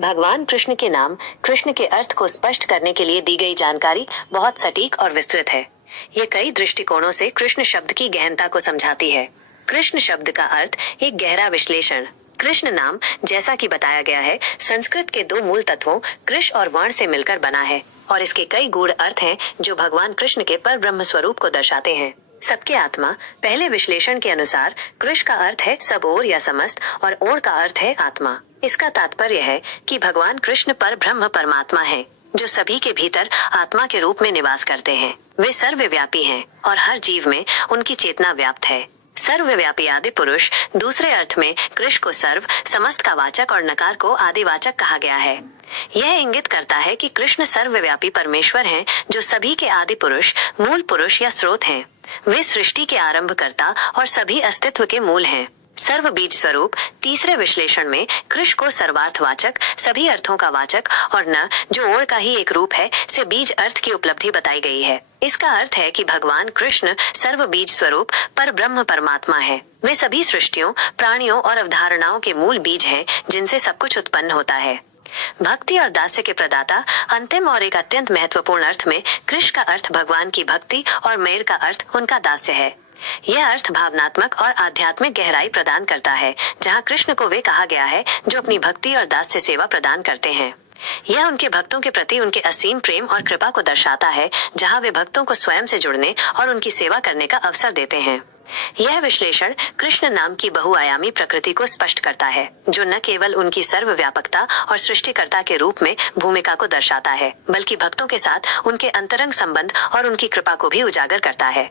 भगवान कृष्ण के नाम कृष्ण के अर्थ को स्पष्ट करने के लिए दी गई जानकारी बहुत सटीक और विस्तृत है। ये कई दृष्टिकोणों से कृष्ण शब्द की गहनता को समझाती है। कृष्ण शब्द का अर्थ एक गहरा विश्लेषण। कृष्ण नाम, जैसा कि बताया गया है, संस्कृत के दो मूल तत्वों कृष और वर्ण से मिलकर बना है और इसके कई गूढ़ अर्थ हैं जो भगवान कृष्ण के पर ब्रह्म स्वरूप को दर्शाते हैं। सबके आत्मा। पहले विश्लेषण के अनुसार कृष का अर्थ है सब ओर या समस्त और ओर का अर्थ है आत्मा। इसका तात्पर्य है कि भगवान कृष्ण पर ब्रह्म परमात्मा है जो सभी के भीतर आत्मा के रूप में निवास करते हैं। वे सर्वव्यापी हैं और हर जीव में उनकी चेतना व्याप्त है। सर्वव्यापी आदि पुरुष, दूसरे अर्थ में कृष को सर्व, समस्त का वाचक और नकार को आदिवाचक कहा गया है। यह इंगित करता है कि कृष्ण सर्वव्यापी परमेश्वर हैं जो सभी के आदि पुरुष, मूल पुरुष या स्रोत हैं। वे सृष्टि के आरंभकर्ता और सभी अस्तित्व के मूल हैं। सर्व बीज स्वरूप, तीसरे विश्लेषण में कृष को सर्वार्थवाचक, सभी अर्थों का वाचक और न, जो ओर का ही एक रूप है, से बीज अर्थ की उपलब्धि बताई गई है। इसका अर्थ है कि भगवान कृष्ण सर्व बीज स्वरूप पर ब्रह्म परमात्मा है। वे सभी सृष्टियों, प्राणियों और अवधारणाओं के मूल बीज हैं जिनसे सब कुछ उत्पन्न होता है। भक्ति और दास्य के प्रदाता। अंतिम और एक अत्यंत महत्वपूर्ण अर्थ में कृष का अर्थ भगवान की भक्ति और मेर का अर्थ उनका दास्य है। यह अर्थ भावनात्मक और आध्यात्मिक गहराई प्रदान करता है, जहाँ कृष्ण को वे कहा गया है जो अपनी भक्ति और दास्य सेवा प्रदान करते हैं। यह उनके भक्तों के प्रति उनके असीम प्रेम और कृपा को दर्शाता है, जहाँ वे भक्तों को स्वयं से जुड़ने और उनकी सेवा करने का अवसर देते हैं। यह विश्लेषण कृष्ण नाम की बहुआयामी प्रकृति को स्पष्ट करता है, जो न केवल उनकी सर्वव्यापकता और सृष्टिकर्ता के रूप में भूमिका को दर्शाता है, बल्कि भक्तों के साथ उनके अंतरंग संबंध और उनकी कृपा को भी उजागर करता है।